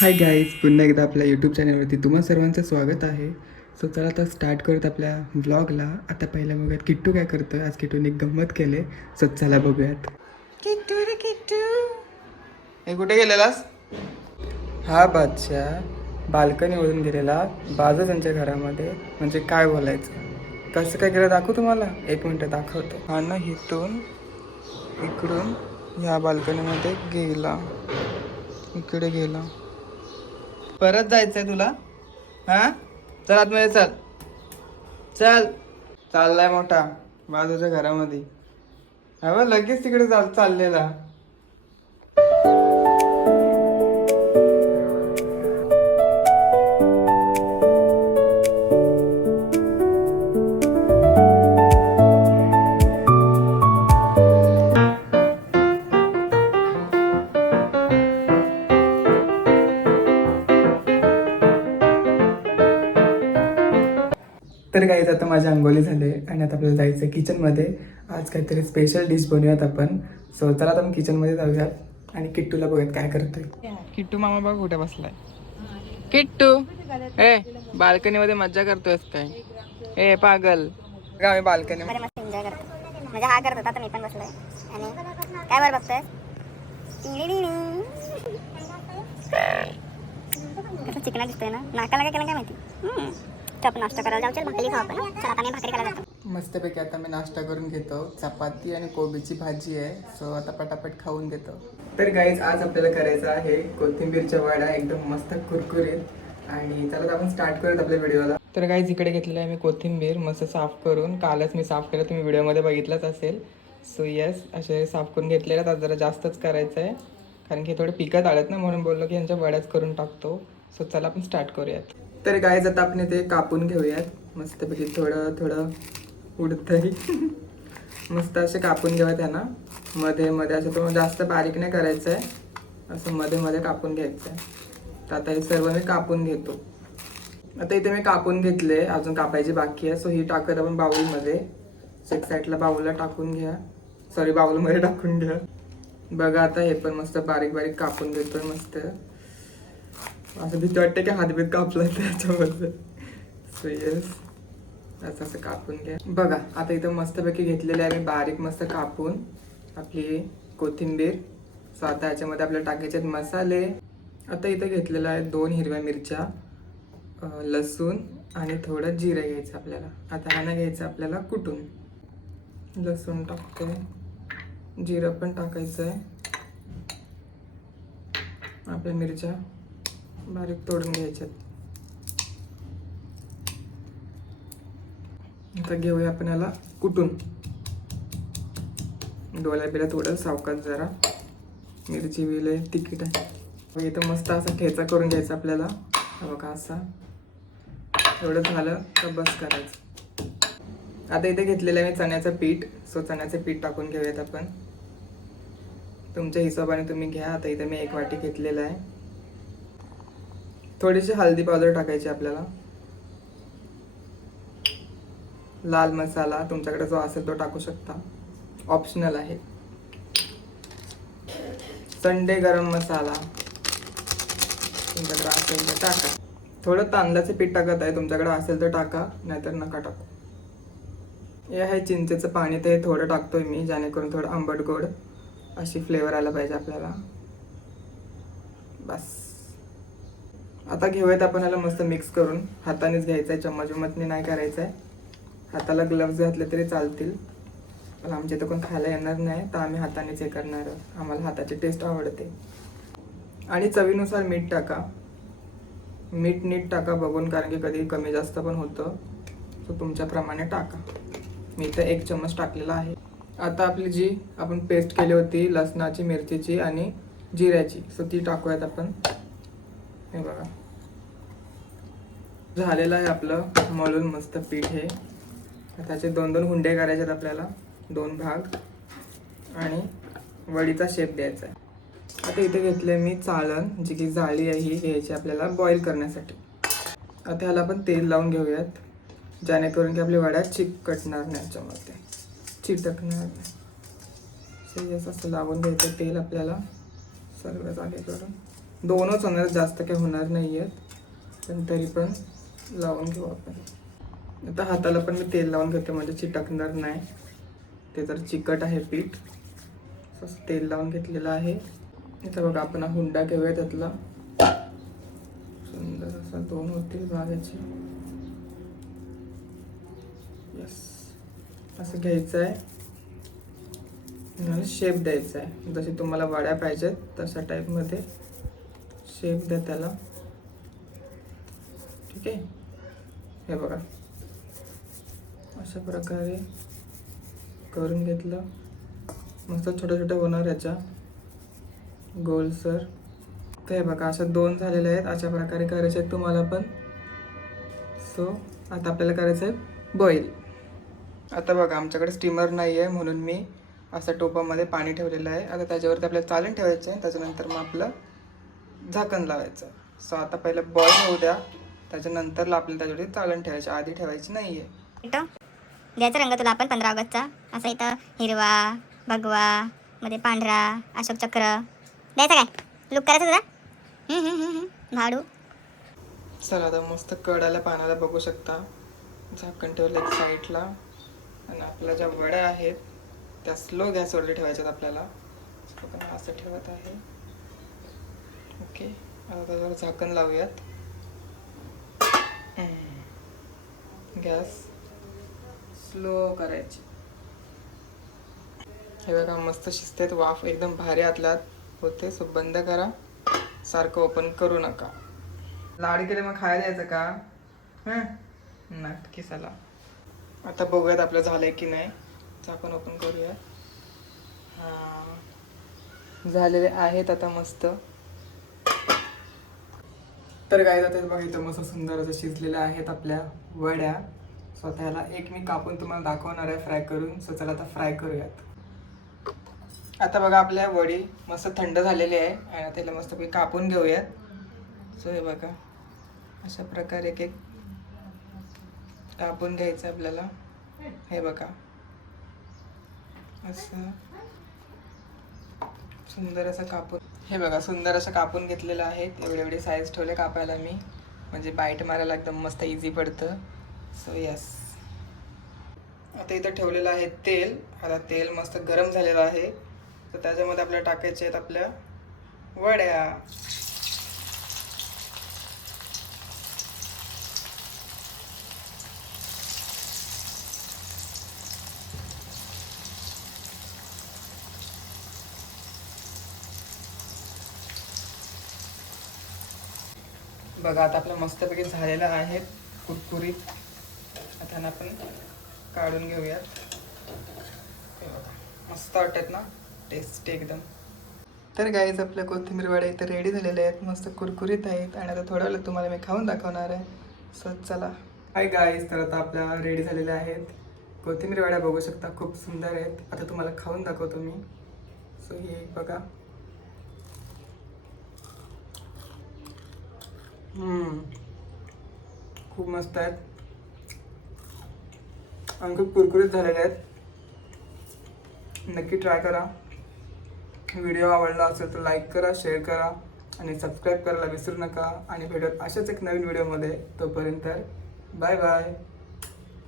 Hi guys, पुन्हा एकदा आपल्या यूट्यूब चॅनलवरती तुम्हा सर्वांचं स्वागत आहे. सो चला आता स्टार्ट करत आपल्या व्लॉगला. आता पहिल्या बघूयात किट्टू काय करतोय. आज किट्टूने एक गंमत केले. सो चला बघूयात. किट्टू रे किट्टू, हे कुठे गेलेलास? हा बादशाह बाल्कनीवरून गेलेला बाजू त्यांच्या घरामध्ये. म्हणजे काय बोलायचं, कसं काय गेलं दाखवू तुम्हाला. एक मिनटं दाखवतो. हा ना, इथून इकडून ह्या बाल्कनीमध्ये गेला, इकडे गेला. परत जायचंय तुला? हा, चल आतमध्ये चल. चल, चाललाय मोठा बाजूच्या घरामध्ये. हा लगेच तिकडे चाललेला. तर काहीच आता माझी अंघोळी झाले आणि आता आपल्याला जायचं किचनमध्ये. आज काहीतरी स्पेशल डिश बनवूयात आपण. सो चला आता आपण किचनमध्ये जाऊयात आणि किट्टूला बघूयात काय करतोय. किट्टू मामा बघ कुठे बसलाय. किट्टू, ए बाल्कनीमध्ये मज्जा करतोयस काय? ए पागल, का आम्ही बाल्कनी मस्त एन्जॉय करतो. म्हणजे हा करत होता तर मी पण बसलोय. आणि काय बरं बघतोय? कसं चिकना दिसतोय ना, नाकाला काय केलं काय माहिती. तर आपण नाश्ता करायला जाऊ. चल भाकरी खाऊ आपण. चल आता मी भाकरी करायला जातो. मस्तपैकी आता मी नाश्ता करून घेतो. चपाती आणि कोबीची भाजी आहे. सो आता पटापट खाऊन घेतो. तर गाईज, आज आपल्याला करायचं आहे कोथिंबीरच्या वड्या, एकदम मस्त कुरकुरीत. आणि चला आपण स्टार्ट करूयात आपल्या व्हिडिओला. तर गाईज, इकडे घेतलेलं आहे मी कोथिंबीर मस्त साफ करून. कालच मी साफ केलं, तुम्ही व्हिडिओमध्ये बघितलंच असेल. सो येस, असे साफ करून घेतलेले आहेत. आज जरा जास्तच करायचं आहे कारण की थोडे पिकत आलेत ना, म्हणून बोललो की यांच्या वड्याच करून टाकतो. सो चला आपण स्टार्ट करूयात. तर गाईज, आता आपण ते कापून घेऊयात मस्तपैकी. थोडं थोडं उडतंही मस्त असे कापून घेऊया त्यांना. मध्ये मध्ये असं तो जास्त बारीक नाही करायचं आहे, असं मध्ये मध्ये कापून घ्यायचं आहे. तर आता हे सर्व मी कापून घेतो. आता इथे मी कापून घेतले, अजून कापायची बाकी आहे. सो ही टाकत आपण बाउलमध्ये. एक साईडला बाउलला टाकून घ्या, सॉरी बाउलमध्ये टाकून घ्या. बघा आता हे पण मस्त बारीक बारीक कापून घेतोय. मस्त असं भीती वाटते की हातबीत कापला त्याच्यामध्ये. सो येस, असं कापून घ्या. बघा आता इथं मस्तपैकी घेतलेले आहे मी बारीक मस्त कापून आपली कोथिंबीर. सो आता याच्यामध्ये आपल्याला टाकायचे आहेत मसाले. आता इथं घेतलेलं आहे 2 हिरव्या मिरच्या, लसूण आणि थोडं जिरं घ्यायचं आपल्याला. आता ह्यानं घ्यायचं आपल्याला कुटून. लसूण टाकतोय, जिरं पण टाकायचं आहे. आपल्या मिरच्या बारीक तोडून घ्यायच्यात. आता घेऊया आपण याला कुटून. डोळ्या बिला थोडं सावकाश जरा. मिरची विले तिखट आहे. इथं मस्त असा ठेचा करून घ्यायचा आपल्याला. बघा असा. एवढं झालं तर बस करायचं. आता इथे घेतलेलं आहे मी चण्याचं पीठ. सो चण्याचं पीठ टाकून घेऊयात आपण. तुमच्या हिशोबाने तुम्ही घ्या. आता इथे मी 1 वाटी घेतलेलं आहे. थोडीशी हळदी पावडर टाकायची आपल्याला. लाल मसाला तुमच्याकडे जो असेल तो टाकू शकता, ऑप्शनल आहे. संडे गरम मसाला तुमच्याकडे असेल तर टाका. थोडं तांदळाचं पीठ टाकत आहे, तुमच्याकडे असेल तर टाका, नाहीतर नका टाकू. हे आहे चिंचेचं पाणी, ते थोडं टाकतोय मी, जेणेकरून थोडं आंबट गोड अशी फ्लेवर आला पाहिजे आपल्याला. बस. आता घेऊयात आपण याला मस्त मिक्स करून. हातानेच घ्यायचं आहे, चम्मच विमचने नाही करायचं आहे. हाताला ग्लव्स घातले तरी चालतील, पण आमच्या इथं कोण खायला येणार नाही तर आम्ही हातानेच हे करणार. आम्हाला हाताची टेस्ट आवडते. आणि चवीनुसार मीठ टाका. मीठ नीट टाका बघून, कारण की कधी कमी जास्त पण होतं. सो तुमच्याप्रमाणे टाका. मी तर 1 चम्मच टाकलेला आहे. आता आपली जी आपण पेस्ट केली होती लसणाची, मिरचीची आणि जिऱ्याची, सो ती टाकूयात आपण. हे बघा झालेलं आहे आपलं मळून मस्त पीठ. हे त्याचे 2-2 हुंडे करायचे आहेत आपल्याला, 2 भाग, आणि वडीचा शेप द्यायचा आहे. आता इथे घेतले मी चाळण, जी की जाळी आहे, ही घ्यायची आपल्याला बॉईल करण्यासाठी. आता ह्याला आपण तेल लावून घेऊयात, जेणेकरून की आपली वड्या चिकटणार नाही, याच्यामध्ये चिटकणार नाही. असं लावून घ्यायचं तेल आपल्याला सर्व जागेकडून. 2च होणार, जास्त काही होणार नाही आहेत, पण तरी पण लावून घेऊ आपण. आता हाताला पण मी तेल लावून घेते म्हणजे चिटकणार नाही, ते जर चिकट आहे पीठ. असं तेल लावून घेतलेलं आहे. इथं बघा आपण हा हुंडा घेऊया त्यातला, सुंदर असा 2 होतील भागाचे. यस, असं घ्यायचं आहे आणि शेप द्यायचा आहे. जसे तुम्हाला वड्या पाहिजेत तशा टाईपमध्ये शेप द्या त्याला. ठीक आहे, हे बघा अशा प्रकारे करून घेतलं. मस्त छोट्या छोट्या होणार याच्या गोलसर. तर हे बघा अशा 2 झालेल्या आहेत. अशा प्रकारे करायचे आहेत तुम्हाला पण. सो आता आपल्याला करायचं आहे बॉईल. आता बघा आमच्याकडे स्टीमर नाही आहे म्हणून मी असं टोपामध्ये पाणी ठेवलेलं आहे. आता त्याच्यावरती आपल्याला चालण ठेवायचं आहे, त्याच्यानंतर मग आपलं झाकण लावायचं. सो आता पहिलं बॉईल होऊ द्या, त्याच्यानंतरला आपल्याला त्याच्यावरती चालण ठेवायची, आधी ठेवायची नाही आहे. द्यायचा रंग तुला आपण 15 ऑगस्टचा. असं इथं हिरवा, भगवा, मध्ये पांढरा, अशोक चक्र द्यायचा. काय लुक करायचं तुझा? भाडू. चला आता मस्त कडाला पाण्याला बघू शकता. झाकण ठेवलं एक साईडला आणि आपल्या ज्या वड्या आहेत त्या स्लो गॅसवरती ठेवायच्यात आपल्याला. असं ठेवत आहे. ओके, आता त्याच्यावर झाकण लावूयात. गॅस स्लो करायची. हे बघा मस्त शिजतात, वाफ एकदम भारी आतल्यात होते. सो बंद करा, सारखं ओपन करू नका. लाडी केले मग खायला द्यायचं का? नक्की. चला आता बघूयात आपलं झालंय की नाही. झाकण ओपन करूया. हां, झालेले आहेत आता मस्त. तर काय जातात बघा, इथं मस्त सुंदर असं शिजलेल्या आहेत आपल्या वड्या. स्वतःला एक मी कापून तुम्हाला दाखवणार आहे फ्राय करून. सो चला आता फ्राय करूयात. आता बघा आपल्या वडी मस्त थंड झालेली आहे आणि त्याला मस्त कापून घेऊयात. सो हे बघा अशा प्रकारे एक कापून घ्यायचं आपल्याला. हे बघा असं सुंदर असं कापून, हे बघा सुंदर असं कापून घेतलेलं आहे. एवढे एवढे साईज ठेवले कापायला मी, म्हणजे बाईट मारायला एकदम मस्त इझी पडतं. सो यस, आता इथं ठेवलेलं आहे तेल. आता तेल मस्त गरम झालेलं आहे, तर त्याच्यामध्ये आपल्याला टाकायचे आहेत आपल्या वड्या. बघा आता आपल्या मस्तपैकी झालेलं आहेत कुरकुरीत. आता आपण काढून घेऊयात. मस्त वाटतात ना, टेस्टी एकदम. तर गाईज आपल्या कोथिंबीर वड्या इथं रेडी झालेल्या आहेत, मस्त कुरकुरीत आहेत. आणि आता थोड्या वेळात तुम्हाला मी खाऊन दाखवणार आहे. सो चला. हाय गाईज, तर आता आपल्या रेडी झालेल्या आहेत कोथिंबीर वड्या. बघू शकता खूप सुंदर आहेत. आता तुम्हाला खाऊन दाखवतो मी. सो हे बघा. खूप मस्त आहेत आणि खूप कुरकुरीत झालेले आहेत. नक्की ट्राय करा. व्हिडिओ आवडला असेल तर लाईक करा, शेअर करा आणि सबस्क्राईब करायला विसरू नका. आणि भेटूयात अशाच एक नवीन व्हिडिओमध्ये. तोपर्यंत बाय बाय.